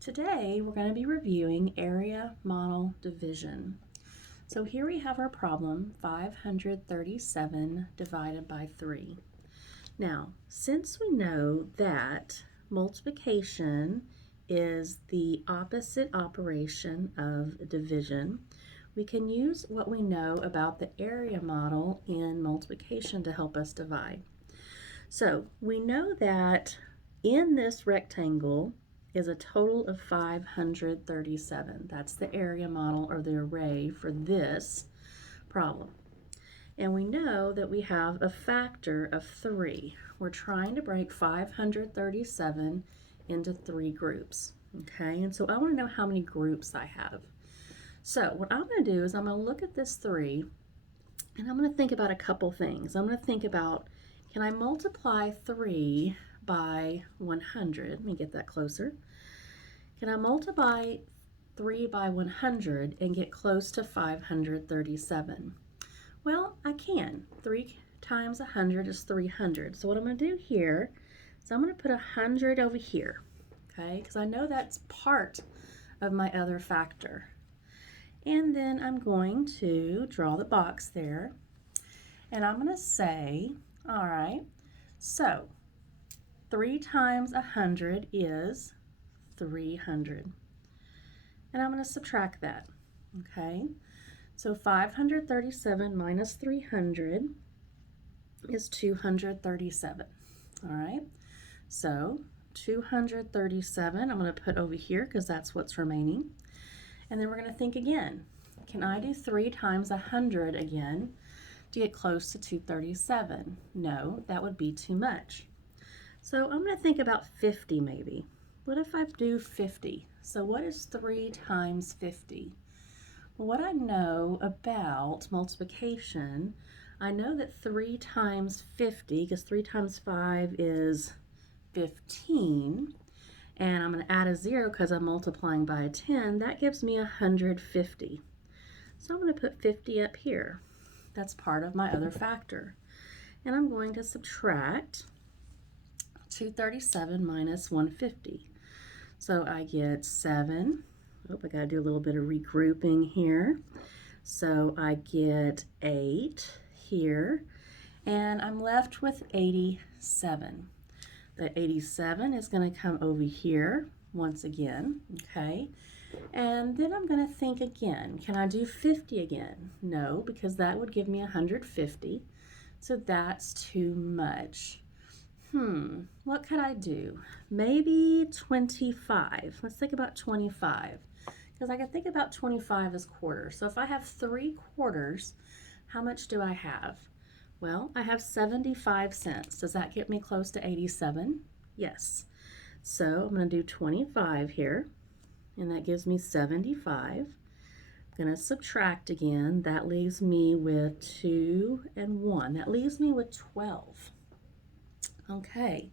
Today we're going to be reviewing area model division. So here we have our problem 537 divided by 3. Now, since we know that multiplication is the opposite operation of division, we can use what we know about the area model in multiplication to help us divide. So we know that in this rectangle is a total of 537. That's the area model or the array for this problem. And we know that we have a factor of 3. We're trying to break 537 into 3 groups. Okay, and so I want to know how many groups I have. So what I'm going to do is I'm going to look at this 3 and I'm going to think about a couple things. I'm going to think about, can I multiply 3 by 100? Let me get that closer. Can I multiply 3 by 100 and get close to 537? Well, I can. 3 times 100 is 300. So what I'm going to do here is I'm going to put 100 over here, okay? Because I know that's part of my other factor. And then I'm going to draw the box there. And I'm going to say, all right, so 3 times 100 is 300. And I'm going to subtract that, okay? So 537 minus 300 is 237, all right? So 237 I'm going to put over here because that's what's remaining. And then we're going to think again. Can I do 3 times 100 again to get close to 237? No, that would be too much. So I'm going to think about 50 maybe. What if I do 50? So what is 3 times 50? Well, what I know about multiplication, I know that 3 times 50, because 3 times 5 is 15, and I'm going to add a 0 because I'm multiplying by a 10, that gives me 150. So I'm going to put 50 up here. That's part of my other factor. And I'm going to subtract 237 minus 150. So I get 7. Oh, I got to do a little bit of regrouping here. So I get 8 here, and I'm left with 87. The 87 is going to come over here once again, okay? And then I'm going to think again. Can I do 50 again? No, because that would give me 150. So that's too much. What could I do? Maybe 25. Let's think about 25. Because I can think about 25 as quarters. So if I have 3 quarters, how much do I have? Well, I have 75 cents. Does that get me close to 87? Yes. So I'm going to do 25 here, and that gives me 75. I'm going to subtract again. That leaves me with 2 and 1. That leaves me with 12. Okay,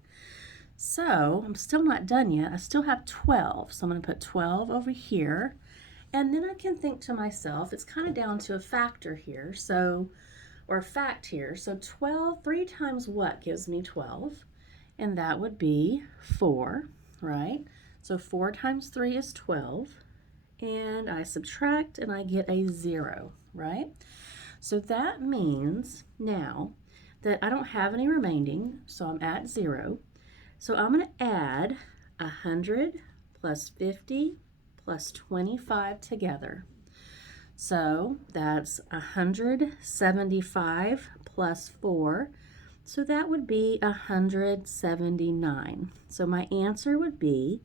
so I'm still not done yet. I still have 12, so I'm going to put 12 over here, and then I can think to myself, it's kind of down to a factor here, or a fact here. So 12, 3 times what gives me 12? And that would be 4, right? So 4 times 3 is 12, and I subtract and I get a 0, right? So that means now that I don't have any remaining, so I'm at 0. So I'm going to add 100 plus 50 plus 25 together. So that's 175 plus 4. So that would be 179. So my answer would be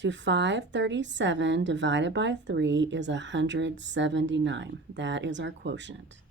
537 divided by 3 is 179. That is our quotient.